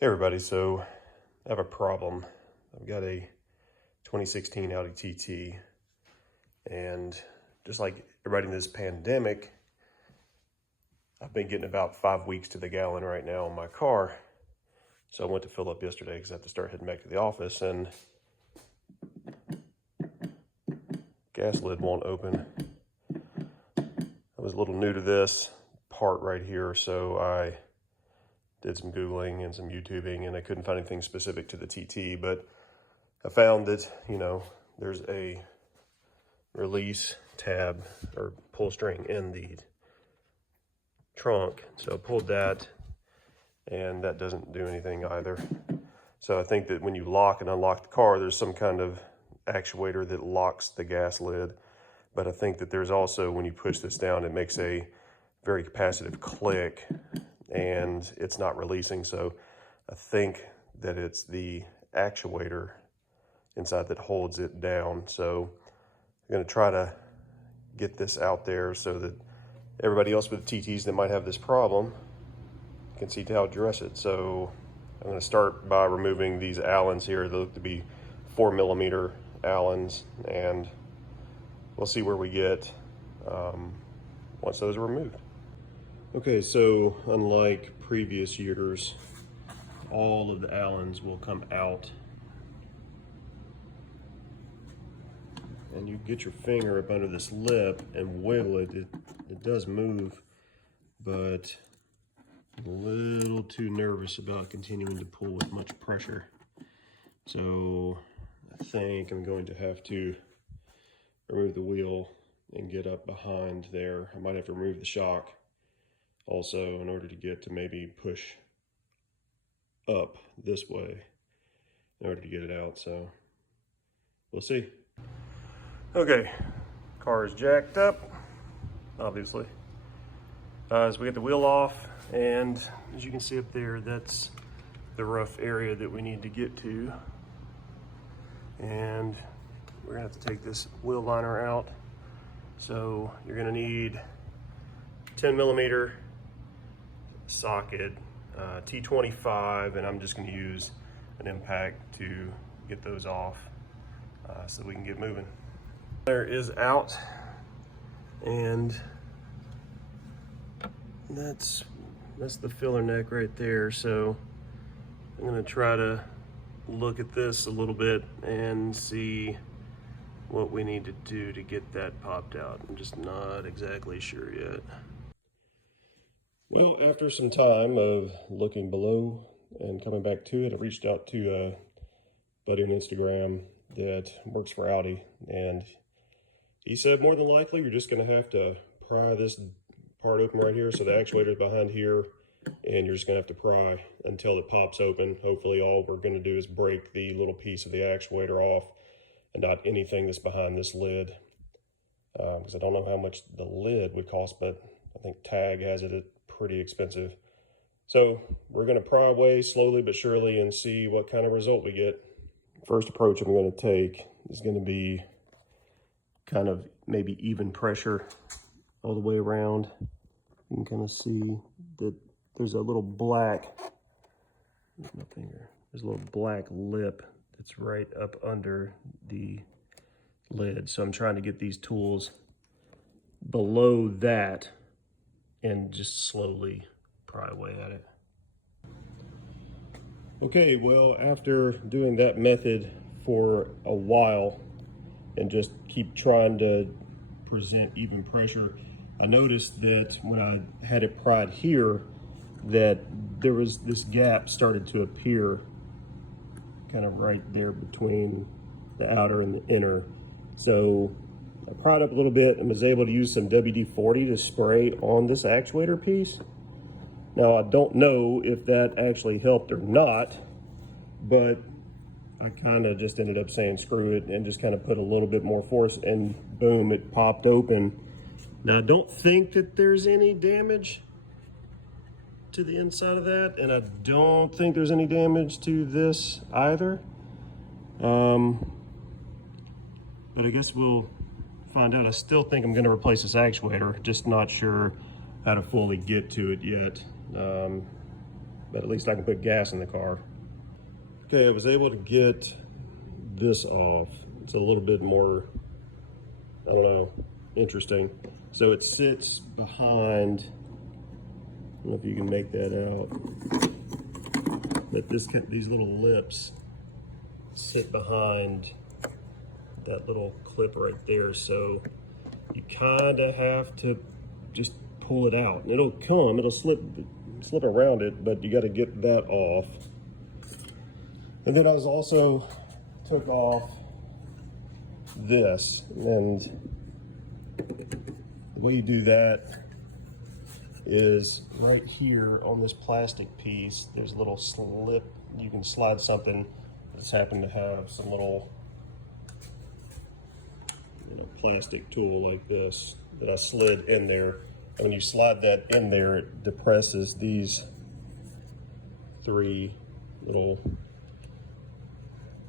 Hey everybody, so I have a problem. I've got a 2016 Audi TT, and just like everybody in this pandemic, I've been getting about 5 weeks to the gallon right now on my car. So I went to fill up yesterday because I have to start heading back to the office, and gas lid won't open. I was a little new to this part right here, so I did some Googling and some YouTubing, and I couldn't find anything specific to the TT, but I found that, there's a release tab or pull string in the trunk. So I pulled that, and that doesn't do anything either. So I think that when you lock and unlock the car, there's some kind of actuator that locks the gas lid. But I think that there's also, when you push this down, it makes a very capacitive click, and it's not releasing. So I think that it's the actuator inside that holds it down. So I'm going to try to get this out there so that everybody else with TTs that might have this problem can see how to address it. So I'm going to start by removing these Allens here. They look to be 4mm Allens, and we'll see where we get once those are removed. Okay, so unlike previous years, all of the Allens will come out, and you get your finger up under this lip and wiggle it. It does move, but I'm a little too nervous about continuing to pull with much pressure. So I think I'm going to have to remove the wheel and get up behind there. I might have to remove the shock also in order to get to maybe push up this way in order to get it out. So we'll see. Okay, car is jacked up, obviously. As we get the wheel off, and as you can see up there, that's the rough area that we need to get to. And we're gonna have to take this wheel liner out. So you're gonna need 10mm socket, T25, and I'm just gonna use an impact to get those off so we can get moving. There is out, and that's the filler neck right there. So I'm gonna try to look at this a little bit and see what we need to do to get that popped out. I'm just not exactly sure yet. Well, after some time of looking below and coming back to it, I reached out to a buddy on Instagram that works for Audi, and he said more than likely you're just going to have to pry this part open right here. So the actuator is behind here, and you're just going to have to pry until it pops open. Hopefully all we're going to do is break the little piece of the actuator off and not anything that's behind this lid. Because I don't know how much the lid would cost, but I think TAG has it at pretty expensive. So we're going to pry away slowly but surely and see what kind of result we get. First approach I'm going to take is going to be kind of maybe even pressure all the way around. You can kind of see that there's a little black, there's my finger, there's a little black lip that's right up under the lid. So I'm trying to get these tools below that and just slowly pry away at it. Okay, well, after doing that method for a while and just keep trying to present even pressure, I noticed that when I had it pried here, that there was this gap started to appear kind of right there between the outer and the inner. So I pried up a little bit and was able to use some WD-40 to spray on this actuator piece. Now I don't know if that actually helped or not, but I kind of just ended up saying screw it and just kind of put a little bit more force, and boom, it popped open. Now I don't think that there's any damage to the inside of that, and I don't think there's any damage to this either. But I guess we'll find out. I still think I'm going to replace this actuator, just not sure how to fully get to it yet. but at least I can put gas in the car. Okay, I was able to get this off. It's a little bit more, I don't know, interesting. So it sits behind, I don't know if you can make that out, but these little lips sit behind that little clip right there. So you kind of have to just pull it out. It'll slip around it, but you got to get that off. And then I was also took off this, and the way you do that is right here on this plastic piece, there's a little slip. You can slide something that's happened to have some little plastic tool like this that I slid in there. And when you slide that in there, it depresses these 3 little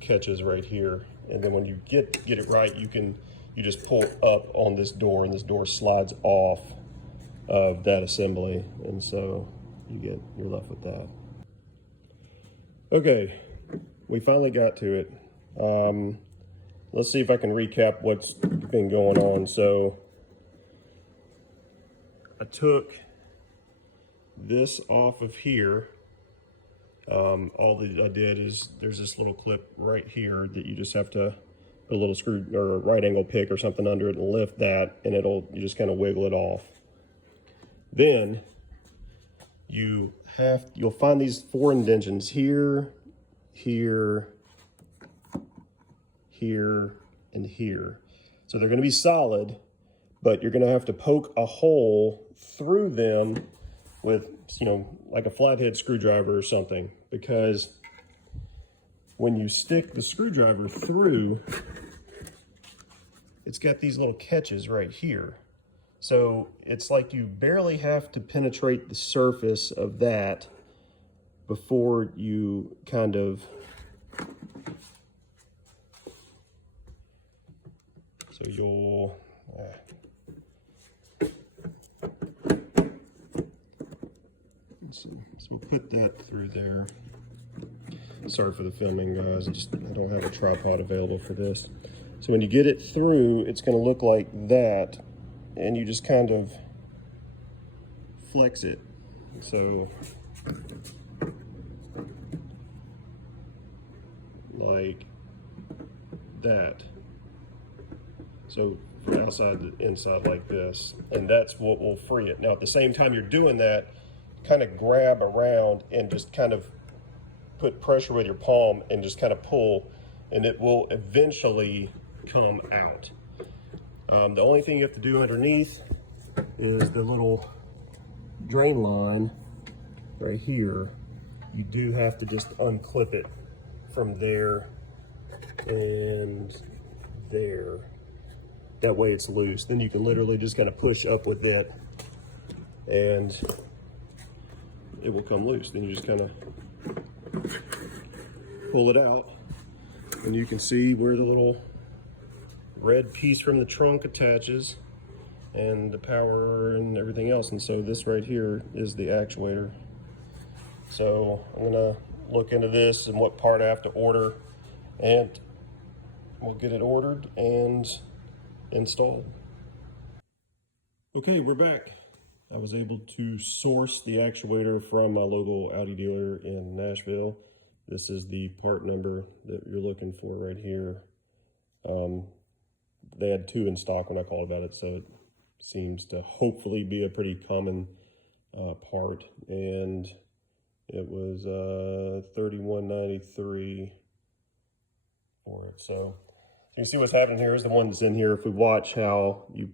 catches right here. And then when you get it right, you just pull up on this door, and this door slides off of that assembly, and so you're left with that. Okay, we finally got to it. Let's see if I can recap what's been going on. So I took this off of here. All that I did is there's this little clip right here that you just have to put a little screw or a right angle pick or something under it and lift that, and you just kind of wiggle it off. Then you'll find these 4 indentions here, here, here, and here. So they're going to be solid, but you're going to have to poke a hole through them with, like a flathead screwdriver or something, because when you stick the screwdriver through, it's got these little catches right here. So it's like you barely have to penetrate the surface of that before you kind of, so you'll, so we'll put that through there. Sorry for the filming, guys. I don't have a tripod available for this. So when you get it through, it's going to look like that, and you just kind of flex it. So like that. So from outside to inside like this, and that's what will free it. Now at the same time you're doing that, kind of grab around and just kind of put pressure with your palm and just kind of pull, and it will eventually come out. The only thing you have to do underneath is the little drain line right here. You do have to just unclip it from there and there. That way it's loose. Then you can literally just kind of push up with it and it will come loose. Then you just kind of pull it out, and you can see where the little red piece from the trunk attaches and the power and everything else. And so this right here is the actuator. So I'm gonna look into this and what part I have to order, and we'll get it ordered and installed. Okay, we're back. I was able to source the actuator from my local Audi dealer in Nashville. This is the part number that you're looking for right here. They had 2 in stock when I called about it, so it seems to hopefully be a pretty common part. And it was $31.93 for it. So you can see what's happening here is the one that's in here. If we watch how you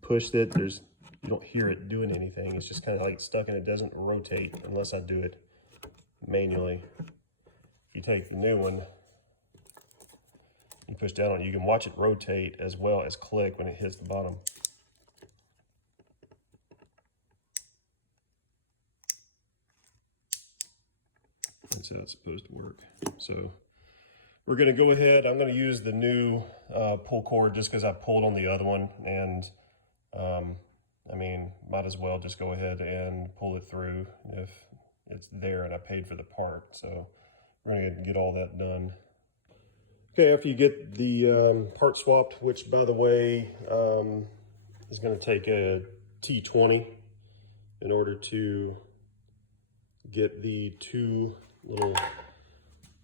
pushed it, you don't hear it doing anything. It's just kind of like stuck, and it doesn't rotate unless I do it manually. If you take the new one, you push down on it, you can watch it rotate as well as click when it hits the bottom. That's how it's supposed to work. So we're gonna go ahead, I'm gonna use the new pull cord just because I pulled on the other one, and I mean, might as well just go ahead and pull it through if it's there and I paid for the part. So we're gonna get all that done. Okay, after you get the part swapped, which by the way is gonna take a T20 in order to get the two little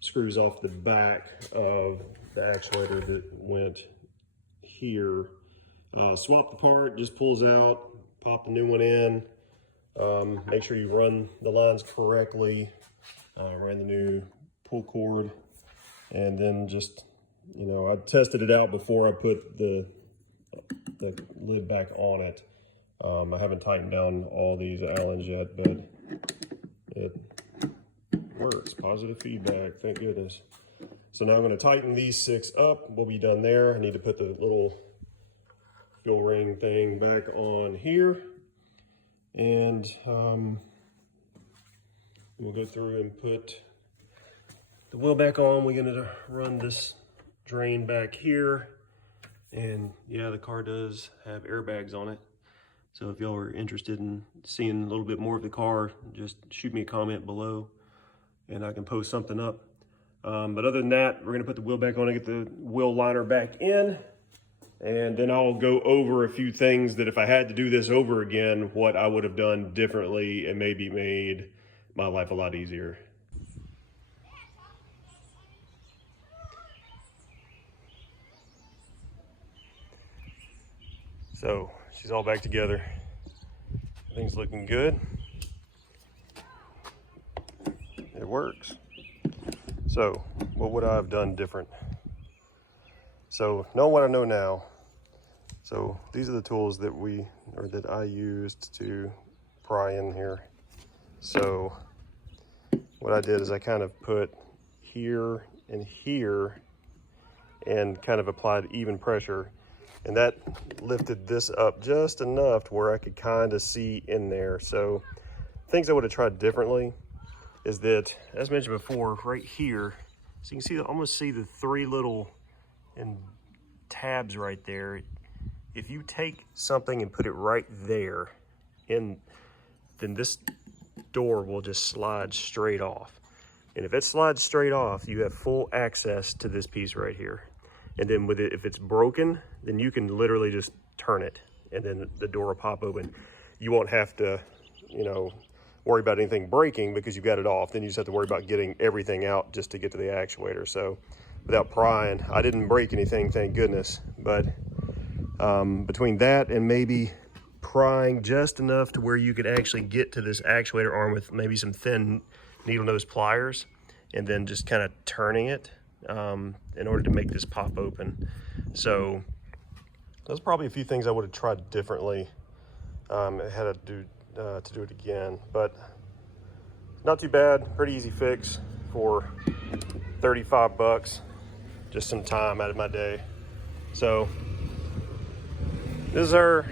screws off the back of the actuator that went here. Swap the part, just pulls out, pop the new one in. Make sure you run the lines correctly, ran the new pull cord, and then just, you know, I tested it out before I put the lid back on it. I haven't tightened down all these Allens yet, but it works. Positive feedback, thank goodness. So now I'm going to tighten these 6 up. We'll be done there. I need to put the little fuel ring thing back on here, and we'll go through and put the wheel back on. We're going to run this drain back here, and yeah, the car does have airbags on it. So if y'all are interested in seeing a little bit more of the car, just shoot me a comment below and I can post something up. But other than that, we're gonna put the wheel back on and get the wheel liner back in. And then I'll go over a few things that if I had to do this over again, what I would have done differently and maybe made my life a lot easier. So she's all back together. Everything's looking good. It works. So what would I have done different? So knowing what I know now, so these are the tools that that I used to pry in here. So what I did is I kind of put here and here and kind of applied even pressure. And that lifted this up just enough to where I could kind of see in there. So things I would have tried differently is that, as mentioned before, right here, so you can see, almost see the 3 little tabs right there. If you take something and put it right there, then this door will just slide straight off. And if it slides straight off, you have full access to this piece right here. And then with it, if it's broken, then you can literally just turn it and then the door will pop open. You won't have to, you know, worry about anything breaking because you've got it off. Then you just have to worry about getting everything out just to get to the actuator. So without prying, I didn't break anything, thank goodness. But between that and maybe prying just enough to where you could actually get to this actuator arm with maybe some thin needle nose pliers and then just kind of turning it in order to make this pop open. So there's probably a few things I would have tried differently had to do it again, but not too bad. Pretty easy fix for 35 bucks, just some time out of my day. So this is her.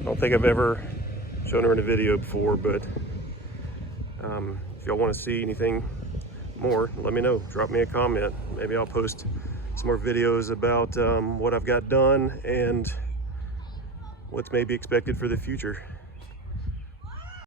I don't think I've ever shown her in a video before, but if y'all want to see anything more, let me know. Drop me a comment. Maybe I'll post some more videos about what I've got done and what's maybe expected for the future.